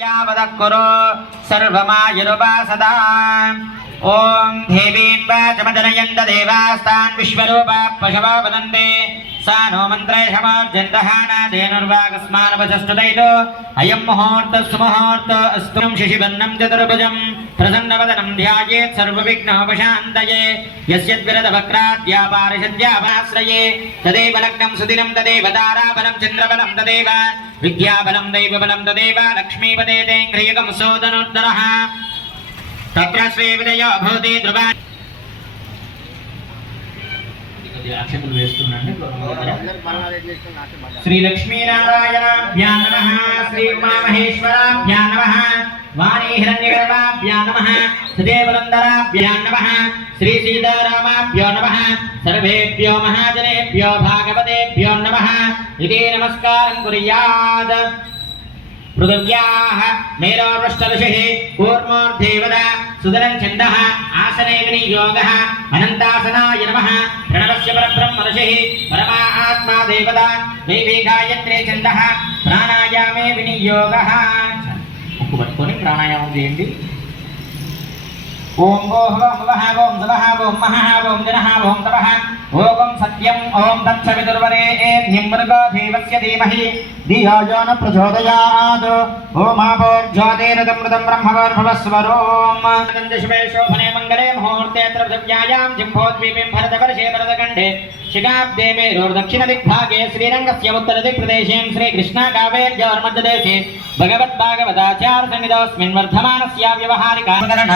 यावदक्कुरु सर्वमायुरुपासदा ॐ देवीं वाचमजनयन्त देवास्तान् विश्वरूपा पशवो वदन्ते सा नो मन्त्रैषमोर्जन्तः नादेनुर्वागस्मानवचष्टुदैतो अयं मुहूर्तः सुमुहूर्तो अस्तु शशिवर्णं चतुर्भुजं प्रसन्नवदनं ध्यायेत् सर्वविघ्नोपशान्तये यस्यद्विरतवक्राद्यापारिषद्यापाश्रये तदेव लग्नं सुदिनं तदेव ताराबलं चन्द्रबलं तदेव विद्याबलं दैवबलं तदेव लक्ष्मीपदे तेङ्घ्रियकं सोदनोत्तरः तत्र श्रीविदयो भूति ध्रुवा श्री लक्ष्मीनारायणाभ्यां नमः श्री उमामहेश्वराभ्यां नमः वाणी हिरण्यगर्भाभ्यां नमः सदेवनन्दराभ्यां नमः श्री सीतारामाभ्यो नमः सर्वेभ्यो महाजनेभ्यो भागवतेभ्यो नमः इति नमस्कारं कुर्यात् पृथिव्याः मेरोपृष्ठऋषिः कूर्मोर्धेवता सुदरञ्छन्दः आसने विनियोगः अनन्तासनाय नमः प्रणवस्य परब्रह्मऋषिः परमा आत्मा देवता दैवी गायत्रे छन्दः प्राणायामे विनियोगः मुक्कु पట్టుకొని ప్రాణాయామం చేయండి ओम भोः ओम सवः ओम महः ओम जनः ओम तपः ओम सत्यं ओम तत्सवितुर्वरेण्यं भर्गो देवस्य धीमहि धियो यो न प्रचोदयात् ओम आपोर्ज्योतिरमृतं ब्रह्मवर्भवस्वरोम शुभे शोभने मङ्गले मुहूर्ते पृथिव्यायां जम्बोद्वीपे भरतवर्षे भरतखण्डे शिखाब्दे मेरोर्दक्षिणदिग्भागे श्रीरङ्गस्य उत्तरदिक्प्रदेशे श्रीकृष्णकावेर्योर्मध्यदेशे भगवद्भागवताचार्य सन्निधोऽस्मिन् वर्धमानस्य व्यवहारिकाकरण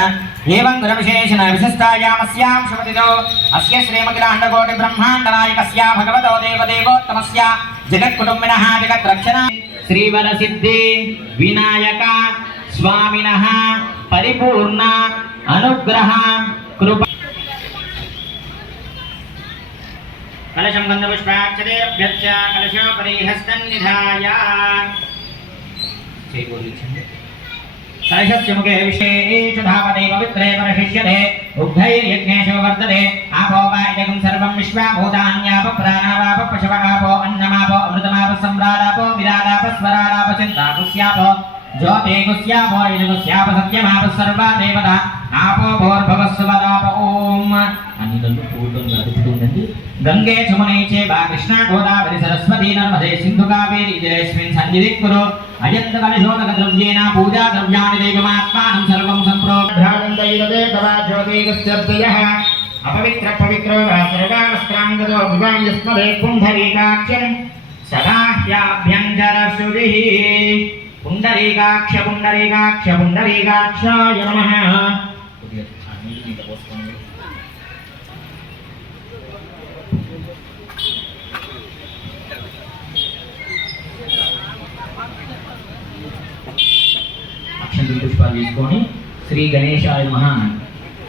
एवं गुणविशेषण विशिष्टायामस्यां शुभतिथौ अस्य श्रीमखिलाण्डकोटि ब्रह्माण्डनायकस्य भगवतो देवदेवोत्तमस्य जगत्कुटुम्बिनः जगत्रक्षणा श्रीवरसिद्धि विनायक स्वामिनः परिपूर्ण अनुग्रह कृपा कलशं गन्धपुष्पाक्षतेभ्यश्च कलशोपरि हस्तं निधाय कलशस्य मुखे विशेषेषु धावते पवित्रे परशिष्यते उग्धैर्यज्ञेषु वर्तते आपो वा इदं सर्वं विश्वाभूतान्याप प्राणावाप पशवकापो अन्नमापो अमृतमाप सम्राडापो विराडाप स्वराडाप चिन्ताकुस्यापो ज्योतिकुस्यापो यजुकुस्याप सत्यमाप सर्वा देवता आपो भोर्भवस्वराप ओम अन्निदल्लु पूर्णं गतिपुंडन्ति गंगे चमुने चेवा कृष्णा गोदावरी सरस्वती नर्मदे सिंधु कावेरी जलेस्मिन् सन्निधिं कुरु अयन्तकलशोदकद्रव्येन पूजा द्रव्याणि देवमात्मानं सर्वं सम्प्रोक्तानन्दयिदे तवा ज्योतिकुस्यर्तयः अपवित्र पवित्रो वा सर्वास्त्राङ्गतो भुवां यस्मदे पुण्डरीकाक्षं सदा ह्याभ्यन्तरश्रुतिः पुण्डरीकाक्ष पुण्डरीकाक्ष पुण्डरीकाक्षाय नमः पुष्पाలు తీసుకొని శ్రీ గణేశాయ నమః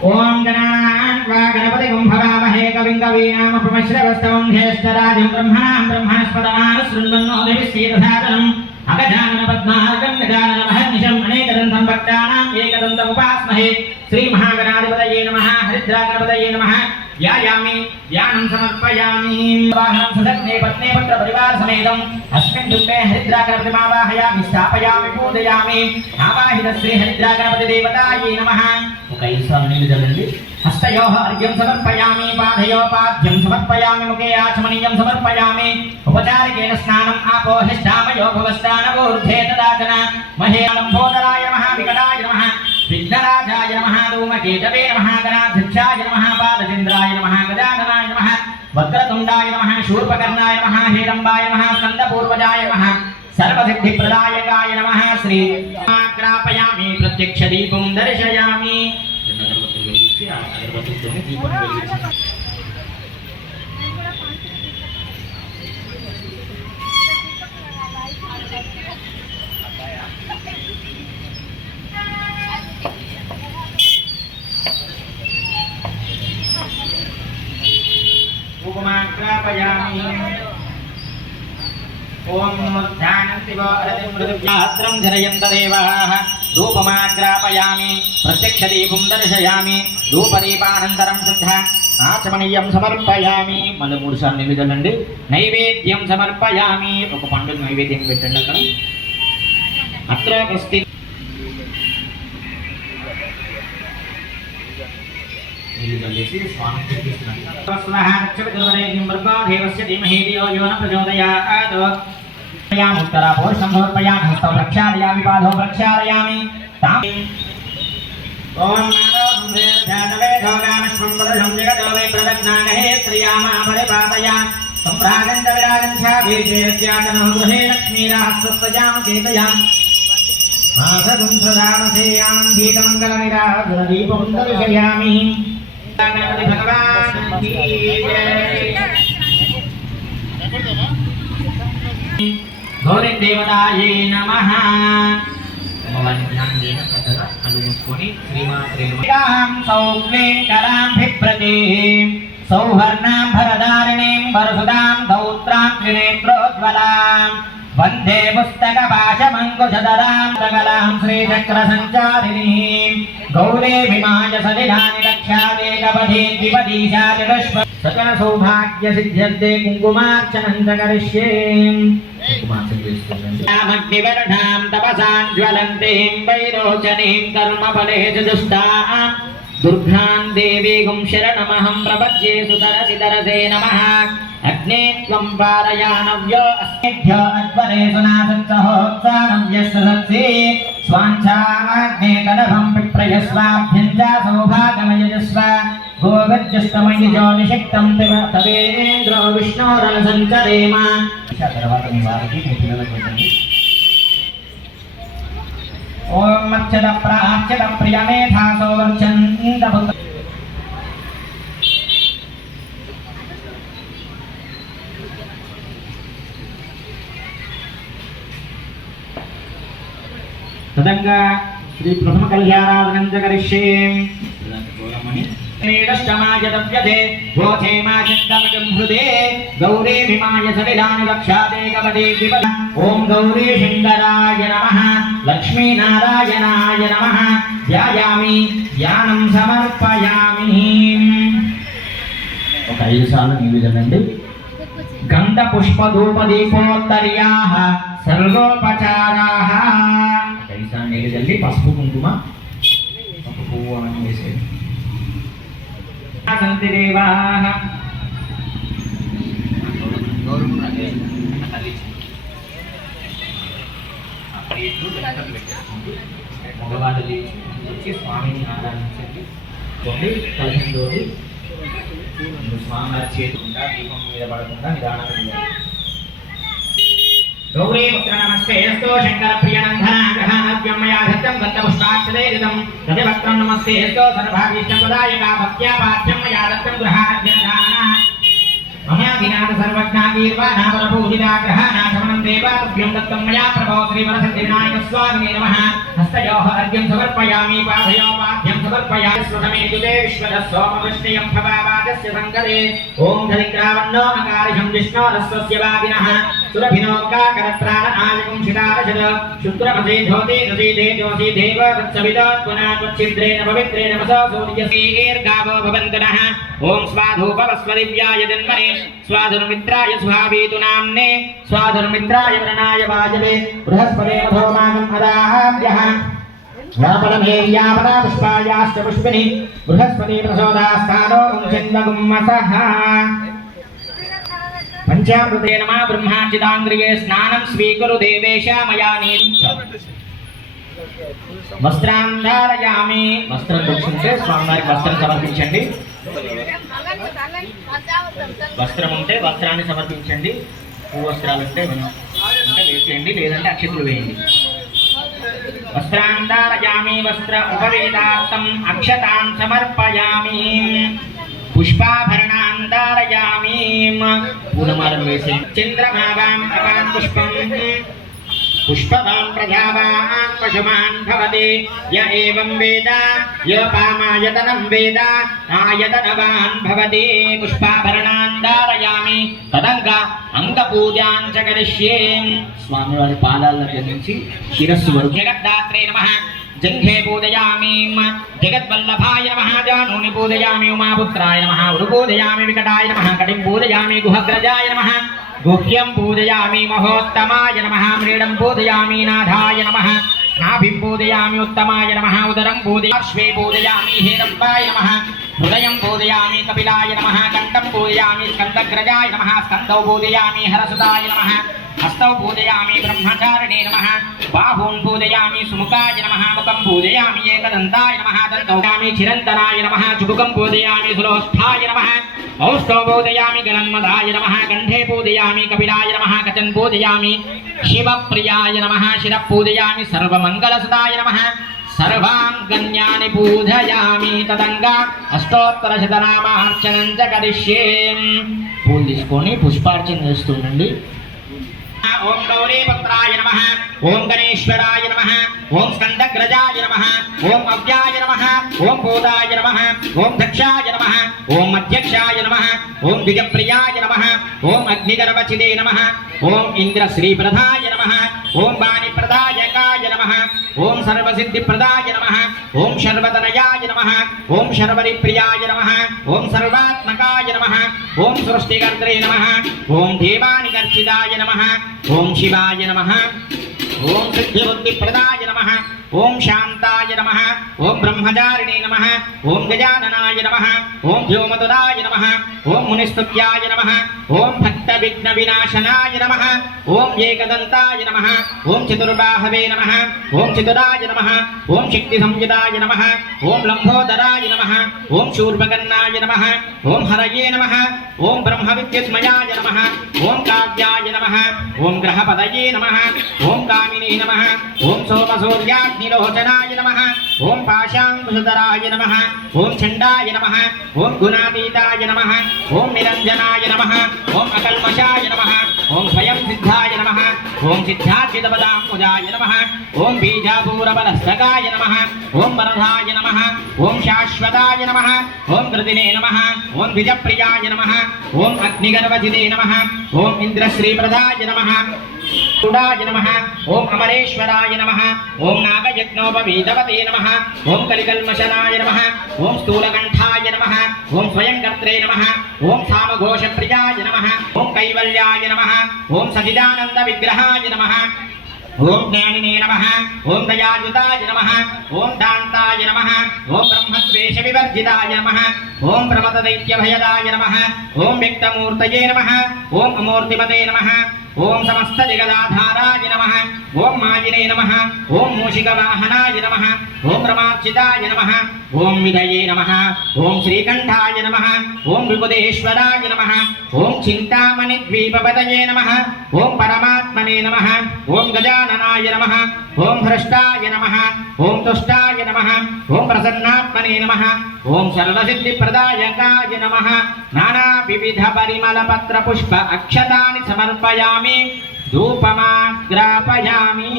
ఓం గణానాన్వా గణపతిం భవామహే కవిం కవీనామపమశ్రవస్తవం జ్యేష్ఠరాజం బ్రహ్మణాం బ్రహ్మణస్పదమాన శృణ్వన్నో దేవిశ్రీరథాదనం అగజానన పద్మార్గం గజానన మహర్నిశం అనేకదంతం భక్తానాం ఏకదంతముపాస్మహే శ్రీ మహాగణాధిపతయే నమః హరిద్రాగణపతయే నమః ध्यायामि ध्यानं समर्पयामि वाहनं सदग्ने पत्ने पुत्र परिवार समेतं अस्मिन् दुर्गे हरिद्रागणपतिमावाहयामि स्थापयामि पूजयामि आवाहित श्री हरिद्रागणपति देवतायै नमः कैस्वामिनि जलन्ति हस्तयोः अर्घ्यं समर्पयामि पादयोः पाद्यं समर्पयामि मुखे आचमनीयं समर्पयामि उपचारिकेन स्नानम् आपोहिष्ठामयो भवस्नानवूर्धे ददातन महे लम्बोदराय नमः विकटाय नमः विघ्नराजाय नमः धूमकेतवे नमः गणाध्यक्षाय नमः पादचन्द्राय नमः गजाननाय नमः वक्रतुण्डाय नमः शूर्पकर्णाय नमः हेरम्बाय नमः स्कन्दपूर्वजाय नमः सर्वसिद्धिप्रदायकाय नमः श्री ग्रापयामि प्रत्यक्षदीपं दर्शयामि उपमाग्रापयामि ओम ध्यानन्ति वो अरतिमृदुव्याहत्रं धरयन्त देवाः धूपमाग्रापयामि प्रत्यक्षदीपं दर्शयामि धूपदीपानन्तरं शुद्धा ఆచమనీయం సమర్పయామి మళ్ళీ 3 సార్లు నివేదనండి నైవేద్యం సమర్పయామి ఒక పండుగ నైవేద్యం పెట్టండి అక్కడ అత్ర ప్రస్థి నీళ్ళు కలిసి స్వామికి చూపిస్తున్నాను. సమర్పయామి హస్తం ప్రక్షాళయామి పాదో ప్రక్షాళయామి ఓం సంప్రాగంత విరాగంఛాభిషేక్యాతనో గృహే లక్ష్మీరాహస్వస్తజామ కేతయాం మాసగుం సదామసేయాం గీతమంగళనిరాధురదీపం దర్శయామి గణపతి భగవాన్ కీ జై గౌరీ దేవతాయే నమః అమ్మవారిని ధ్యానం చేయడం చక్కగా కళ్ళు మూసుకొని శ్రీమాత్రే సౌక్లేకరాం భిప్రతి సౌవర్ణాం భరదారిణీం వరసుదాం దౌత్రాం త్రినేత్రోజ్వలాం వందే పుస్తక భాషమంకుశధరాం సకలాం శ్రీచక్ర సంచారిణీం గౌరీ విమాయ సలిలాని రక్షాదేకపదే ద్విపదీశాచతుష్ప సకల సౌభాగ్య సిద్ధ్యర్థే కుంకుమార్చనం కరిష్యే అగ్నివర్ణాం తపసాం జ్వలంతీం వైరోచనీం కర్మఫలే దుష్టాం దుర్గాం దేవీగుం శరణమహం ప్రపద్యే సుతరసి తరసే నమః అగ్నే త్వం పారయానవ్యో అస్మేభ్యో అద్వరే సునాసత్సహోత్సానవ్యస్య సత్సే స్వాంఛాగ్నే కలభం విప్రయస్వాభ్యం చ సౌభాగమయజస్వ గోగజ్జస్తమయి జ్యోతిషక్తం తవేంద్రో విష్ణోరసంచరేమ. తర్వాత మీ వారికి మీ పిల్లలకు పెట్టండి. ఓం మచ్చద ప్రాచ్యద ప్రియమేధాసో వర్చంద పుత్ర తదంగా శ్రీ ప్రథమ కళ్యాణాదనం కరిష్యే. గౌరమ్మని ేడష్టమాయద్యతే గోధేమాచందమజం హృదే గౌరీ విమాయ సలిలాని రక్షాదే కపదే ద్విపద. ఓం గౌరీ శంకరాయ నమః లక్ష్మీనారాయణాయ నమః ధ్యాయామి ధ్యానం సమర్పయామి. ఒక 5 సార్లు నీళ్ళు చల్లండి. గంధ పుష్ప ధూప దీపోత్తర్యాః సర్వోపచారాః. 5 సార్లు నీళ్ళు చల్లి పసుపు కుంకుమ ఒక పువ్వు అని వేసేది. సంతి దేవాః గౌరవం అదే తల్లి అక్కడ ఎట్లు వెనకకు పెట్టేస్తుంది. మగవాళ్ళు లేచి వచ్చి స్వామిని ఆరాధించండి. కలశంతో స్వామివారి చేతి ఉంటా దీపం మీద పడకుండా నిదానంగా తీయాలి. గౌరీ పుత్ర నమస్తే అస్తో శంకర ప్రియనందన గ్రహానవ్యం మయా ధత్తం గంధపుష్పాక్షదేరితం తదివక్త్రం నమస్తే అస్తో సర్వభాగీష్టపదాయక భక్త్యా పాఠ్యం మయా దత్తం గృహానభ్యనదాన మమాధినాథ సర్వజ్ఞాగీర్వాణాపరపూజితా గ్రహానాశమనం దేవాతభ్యం దత్తం మయా ప్రభో శ్రీవరసిద్ధి వినాయక స్వామినే నమః. హస్తయోః అర్ఘ్యం సమర్పయామి పాదయోః పాద్యం సమర్పయామి. స్వసమేతుతే విశ్వద సోమవృష్ణయం భవావాదస్య సంకరే. ఓం ధరిగ్రావన్నో అకారిషం విష్ణోరస్వస్య వాదినః సురభినోకాకరత్రాణ ఆయుకం శితారశద శుక్రమసే జ్యోతి రసీదే జ్యోతి దేవ తత్సవిదాత్ పునాత్వచ్ఛిద్రేణ పవిత్రేణ మసా సూర్యసేర్గావో భవంతునః. ఓం స్వాధూపవస్వదివ్యాయ జన్మనే స్వాధుర్మిత్రాయ స్వాభీతు నామ్నే స్వాధుర్మిత్రాయ వ్రణాయ వాజవే బృహస్పతే మధోమాగం అదాహాభ్యః. యాపలమేయాపలా పుష్పాయాశ్చ పుష్పిని బృహస్పతి ప్రసోదాస్థానో చందగుమ్మసః. పంచామృతే నమః బ్రహ్మార్జితాంగ్రియే స్నానం స్వీకురు దేవేశ మయా నీరు. వస్త్రాం ధారయామి. వస్త్రం తెచ్చుకుంటే స్వామివారికి వస్త్రం సమర్పించండి. వస్త్రం ఉంటే వస్త్రాన్ని సమర్పించండి. వస్త్రాలు ఉంటే అంటే వేసేయండి, లేదంటే అక్షతులు వేయండి. వస్త్రాం ధారయామి. వస్త్ర ఉపవేదార్థం అక్షతాం సమర్పయామి. పుష్పాభరణాం ధారయామి. పూలమాలను వేసి చంద్రమావాం అపాం పుష్పం పుష్పవాన్ ప్రజావాన్ పశుమాన్ భవతి. య ఏవం వేద యోపామాయతనం వేద ఆయతనవాన్ భవతి. పుష్పాభరణాన్ ధారయామి. తదంగా అంగపూజాం చ కరిష్యే. స్వామివారి పాదాల దగ్గర నుంచి శిరస్సు వరకు. జగద్దాత్రే నమః జంఘే పూజయామి. జగద్వల్లభాయ నమః జానూని పూజయామి. ఉమాపుత్రాయ నమః ఉరుపూజయామి. వికటాయ నమః కటిం పూజయామి. గుహగ్రజాయ నమః గుహ్యం పూజయామి. మహోత్తమాయ నమః మ్రీడం పూజయామి. నాథాయ నమః నాభిం పూజయామి. ఉత్తమాయ నమః ఉదరం పూజయామి. పూజయామి. హేరంబాయ నమః हृदयं पूजयामि कपिलाय नमः कंठं पूजयामि स्कन्दग्रजाय नमः स्कन्दौ पूजयामि हरसुताय नमः हस्तौ पूजयामि ब्रह्मचारिणे नमः बाहून् पूजयामि सुमुखाय नमः मुखं पूजयामि एकदन्ताय नमः दन्तौ पूजयामि चिरन्तनाय नमः चुबुकं पूजयामि सुलोष्ठाय नमः औष्ठौ पूजयामि गणन्मदाय नमः कंठे पूजयामि कपिलाय नमः कचं पूजयामि शिवप्रियाय नमः शिरः पूजयामि सर्वमङ्गलसुताय नमः सर्वांगन्यानि पूजयामि तदङ्गा अष्टोत्तरशतनामार्चनं च करिष्ये పూలు తీసుకొని పుష్పార్చన చేస్తుండండి ఓం గౌరీపుత్రాయ నమః ఓం గణేశ్వరాయ నమః ఓం స్కందగ్రజాయ నమః ఓం అవ్యాయ నమః ఓం భూతాయ నమః ఓం దక్షాయ నమః ఓం అధ్యక్షాయ నమః ఓం ద్విజప్రియాయ నమః ఓం అగ్నిగర్వచిదే నమః ఓం ఇంద్రశ్రీప్రదాయ నమః ఓం వాణిప్రదాయకాయ నమః ఓం సర్వసిద్ధిప్రదాయ నమః ఓం శర్వతనయాయ నమః ఓం శర్వరిప్రియాయ నమః ఓం సర్వాత్మకాయ నమః ఓం సృష్టికర్త్రే నమః ఓం దేవానిగర్చితాయ నమః ఓం శివాయ నమః ఓం సిద్ధిబుద్ధిప్రదాయ నమః ఓం శాంతాయ నమః ఓం బ్రహ్మచారిణే నమః ఓం గజాననాయ నమః ఓం వ్యోమతులాయ నమః ఓం మునిస్తుత్యాయ నమః ఓం భక్త విఘ్న వినాశనాయ నమః ఓం ఏకదంతాయ నమః ఓం చతుర్బాహవే నమః ఓం చతురాయ నమః ఓం శక్తి సంయుతాయ నమః ఓం లంబోదరాయ నమః ఓం శూర్పకర్ణాయ నమః ఓం హరయే నమః ఓం బ్రహ్మ విద్యుత్మయాయ నమః ఓం కావ్యాయ నమః ఓం గ్రహపదయే నమః ఓం కామినే నమః ఓం సోమసూర్యాగ్నిలోచనాయ నమః ఓం పాశాంకుశధరాయ నమః ఓం చండాయ నమః ఓం గుణాతీతాయ నమః ఓం నిరంజనాయ నమః ఓం అకల్మషాయ నమః ఓం స్వయం సిద్ధాయ నమః ఓం సిద్ధార్జితపదాంబుజాయ నమః ఓం బీజాపూరబలస్తకాయ నమః ఓం వరదాయ నమః ఓం శాశ్వతాయ నమః ఓం కృతినే నమః ఓం ద్విజప్రియాయ నమః ఓం అగ్నిగర్వజితే నమః ఓం ఇంద్రశ్రీప్రదాయ నమః సుడాయ నమః ఓం అమరేశ్వరాయ నమః ఓం నాగయజ్ఞోపవీతవతే నమః ఓం కలికల్మషనాయ నమః ఓం స్థూలకంఠాయ నమః ఓం స్వయంకర్త్రే నమః ఓం సామఘోషప్రియాయ నమః ఓం కైవల్యాయ నమః ఓం సచిదానంద విగ్రహాయ నమః ఓం జ్ఞానినే నమః ఓం దయాయుతాయ నమః ఓం దాంతాయ నమః ఓం బ్రహ్మద్వేష వివర్జితాయ నమః ఓం ప్రమదదైత్యభయదాయ నమః ఓం వ్యక్తమూర్తయే నమః ఓం అమూర్తిమతే నమః ఓం సమస్త జగదాధారాయ నమః ఓం మాజినే నమః ఓం మూషికవాహనాయ నమః ఓం రమార్చితాయ నమః ఓం విధయే నమః ఓం శ్రీకంఠాయ నమః ఓం విబుధేశ్వరాయ నమః ఓం చింతామణి ద్వీపపతయే నమః ఓం పరమాత్మనే నమః ఓం గజాననాయ నమః ఓం భ్రష్టాయ నమః ఓం తుష్టాయ నమః ఓం ప్రసన్నాత్మనే నమః ఓం సర్వసిద్ధిప్రదాయకాయ నమః నానా వివిధ పరిమళ పత్ర పుష్ప అక్షతాని సమర్పయామి ధూపమాగ్రాపయామి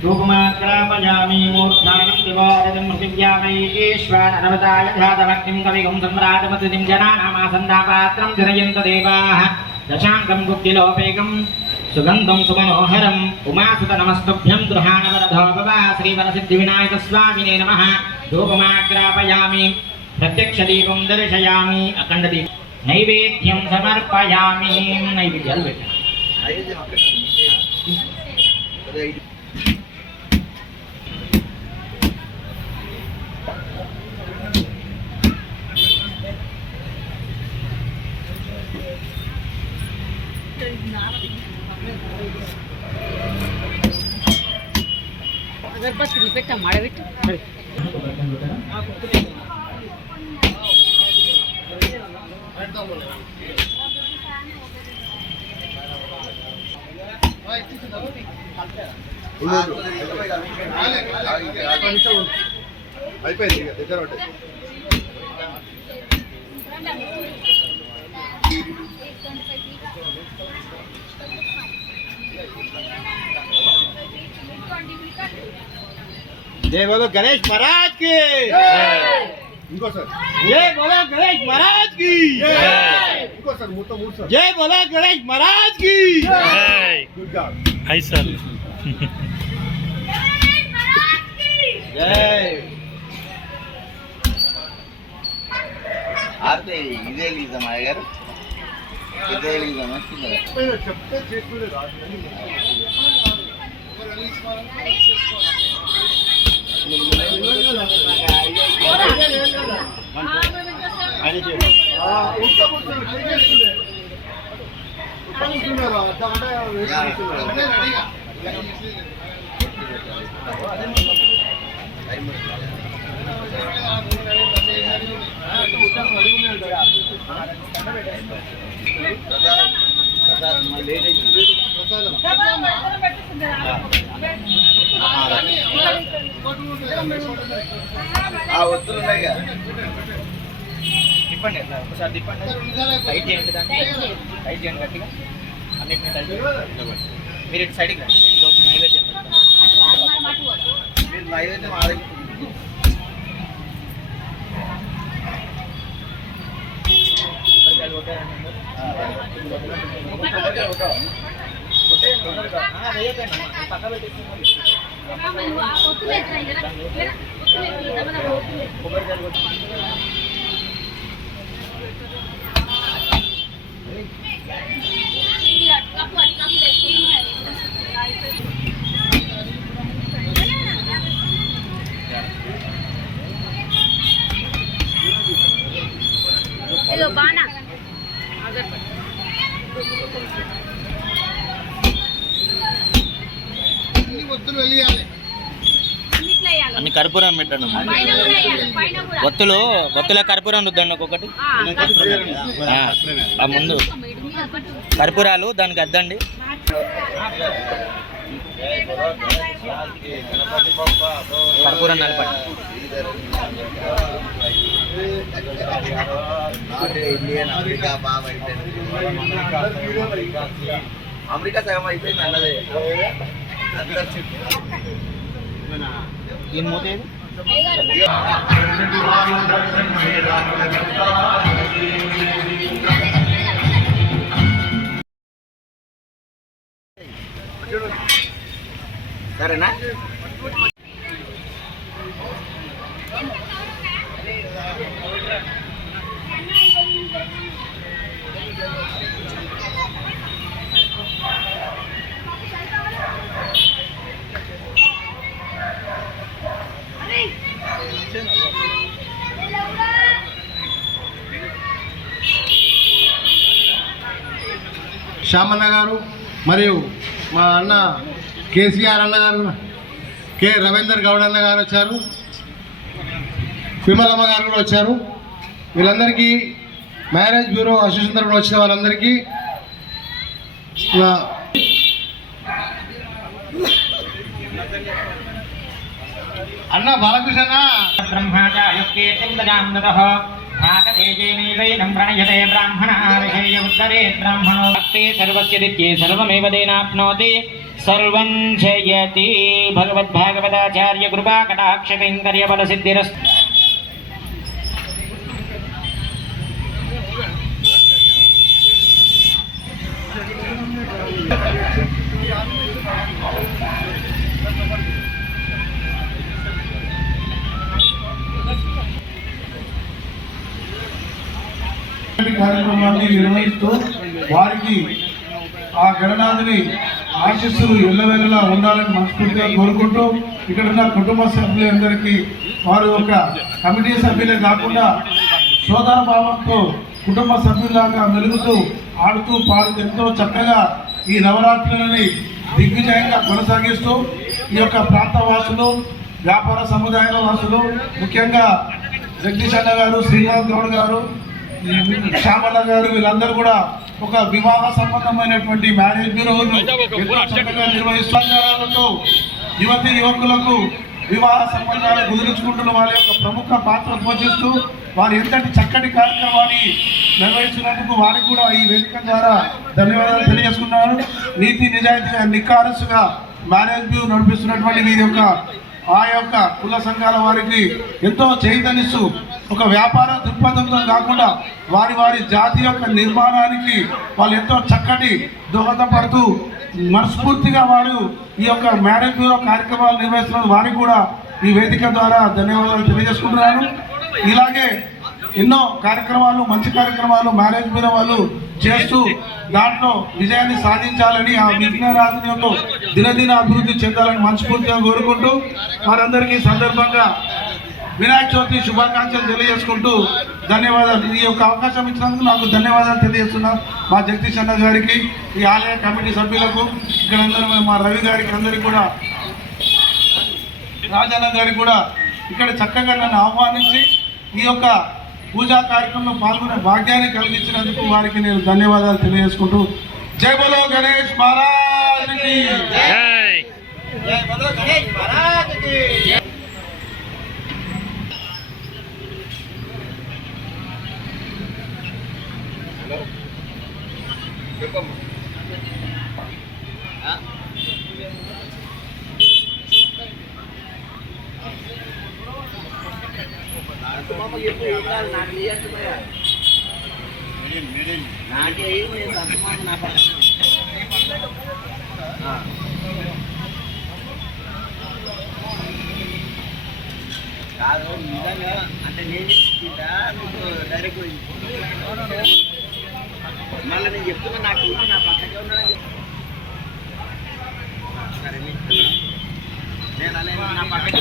ధూపమాగ్రాపయామి మూర్ధానం దివారదం పృథివ్యామయేశ్వరనవతాయ ధాతభక్తిం కవిగం సమ్రాటమతిం జనానామాసందాపాత్రం జనయంత దేవాః దశాంకం గుప్తిలోపేకం సుగంధం సుమనోహరం ఉమాసుత నమస్తుభ్యం గృహాణవరధో భవ శ్రీవరసిద్ధివినాయక స్వామినే నమః ధూపమాగ్రాపయామి ప్రత్యక్షదీపం దర్శయామి అఖండదీపం నైవేద్యం సమర్పయామి నైవేద్యాలు పెట్టాను अगर बस रिपेक्ट हमारे बिट అయిపోయింది ఇక దగ్గర ఉంటాయి जय बोलो गणेश महाराज की इनको सर जय बोलो गणेश महाराज की इनको सर मुंह तो मुंह सर जय बोलो गणेश महाराज की गुड जॉब हाय सर जय आरती इదే లీజం అయ్యారు ఇదే లీజం వస్తుంది చెప్తే చేసుకునే రాదు ఒత్తులు ఉన్నాయి కదా. తిప్పండి అట్లా ఒకసారి తిప్పండి. టైట్ చేయండి దాన్ని, టైట్ చేయండి గట్టిగా అన్నిటిని టైట్ చేయండి. మీరు ఇటు సైడ్కి రండి, నేను లోపల నైవేద్యం పెడతాను. మీరు నైవేద్యం మా దగ్గర కొబ్బరికాయలు కొట్టారండి అందరూ? కొబ్బరికాయలు కొట్టావా? వేయకండి పక్క పెట్టేసి కొబ్బరికాయలు కొట్టి బానా అన్ని కర్పూరం పెట్టండి. ఒత్తుల కర్పూరం రుద్దండి ఒక్కొక్కటి. ఆ ముందు కర్పూరాలు దానికి అద్దండి. కర్పూరం నలపండి. ఇండియన్ అమెరికా బాగా అయిపోయింది. అమెరికా సగం అయిపోయింది అన్నదే. దీని మూత ఏది? సరేనా? శ్యామన్న గారు మరియు మా అన్న కేసీఆర్ అన్న గారు, కె రవీందర్ గౌడ్ అన్న గారు వచ్చారు, విమలమ్మ గారు కూడా వచ్చారు. వీళ్ళందరికీ మ్యారేజ్ బ్యూరో అసోసియేషన్ తరఫున వచ్చిన వారందరికీ అన్న బాలకృష్ణ ప్రణయతే బ్రాహ్మణార్హేయ ఉత్తరే బ్రాహ్మణో భక్తే సర్వస్య దిత్యే సర్వమేవ దేనాప్నోతి సర్వం జయతి. భగవద్భాగవతాచార్య కృపా కటాక్ష కైంకర్య బల సిద్ధిరస్తు. కార్యక్రమాన్ని నిర్వహిస్తూ వారికి ఆ గణనాథుని ఆశీస్సులు ఎల్లవేళలా ఉండాలని మనస్ఫూర్తిగా కోరుకుంటూ, ఇక్కడ ఉన్న కుటుంబ సభ్యులందరికీ వారు ఒక కమిటీ సభ్యులే కాకుండా సోదర భావంతో కుటుంబ సభ్యులాగా మెలుగుతూ ఆడుతూ పాడుతూ ఎంతో చక్కగా ఈ నవరాత్రులని దిగ్విజయంగా కొనసాగిస్తూ ఈ యొక్క ప్రాంతవాసులు, వ్యాపార సముదాయాల వాసులు, ముఖ్యంగా జగదీష్ అన్న గారు, శ్రీనివాస్ గౌడ్ గారు, శ్యామల గారు, వీళ్ళందరూ కూడా ఒక వివాహ సంబంధమైనటువంటి మ్యారేజ్ బ్యూరోను చక్కగా నిర్వహిస్తూ యువతి యువకులకు వివాహ సంబంధాలు కుదుర్చుకుంటున్న వారి యొక్క ప్రముఖ పాత్ర పోషిస్తూ వారు ఎంతటి చక్కటి కార్యక్రమాన్ని నిర్వహించినందుకు వారికి కూడా ఈ వేదిక ద్వారా ధన్యవాదాలు తెలియజేసుకున్నాను. నీతి నిజాయితీగా నిఖారసుగా మ్యారేజ్ బ్యూరో నడిపిస్తున్నటువంటి వీరి యొక్క ఆ యొక్క కుల సంఘాల వారికి ఎంతో చైతన్యస్తూ ఒక వ్యాపార దృక్పథంతో కాకుండా వారి వారి జాతి యొక్క నిర్మాణానికి వాళ్ళు ఎంతో చక్కటి దోహదపడుతూ మనస్ఫూర్తిగా వారు ఈ యొక్క మ్యారేజ్ బ్యూరో కార్యక్రమాలు నిర్వహిస్తున్న వారికి కూడా ఈ వేదిక ద్వారా ధన్యవాదాలు తెలియజేసుకుంటున్నాను. ఇలాగే ఎన్నో కార్యక్రమాలు, మంచి కార్యక్రమాలు మ్యారేజ్ బ్యూరో వాళ్ళు చేస్తూ దాంట్లో విజయాన్ని సాధించాలని ఆ విఘ్నరాజుని దినదిన అభివృద్ధి చెందాలని మనస్ఫూర్తిగా కోరుకుంటూ వారందరికీ సందర్భంగా వినాయక చవితి శుభాకాంక్షలు తెలియజేసుకుంటూ ధన్యవాదాలు. ఈ యొక్క అవకాశం ఇచ్చినందుకు నాకు ధన్యవాదాలు తెలియజేస్తున్నా మా జగదీష్ అన్న గారికి, ఈ ఆలయ కమిటీ సభ్యులకు, ఇక్కడ అందరూ మా రవి గారికి, అందరికీ కూడా, రాజన్న గారికి కూడా ఇక్కడ చక్కగా నన్ను ఆహ్వానించి ఈ యొక్క పూజా కార్యక్రమంలో పాల్గొనే భాగ్యాన్ని కలిగించినందుకు వారికి నేను ధన్యవాదాలు తెలియజేసుకుంటూ జై బలో గణేష్ మహారాజ్ కి జై బలో గణేష్ మహారాజ్ కి. కాదు నిజంగా అంటే నేను డైరెక్ట్ మళ్ళీ నేను చెప్తున్నా నాకు నా పక్కకే ఉన్నాడని సరే నేను అలా నా పక్కకే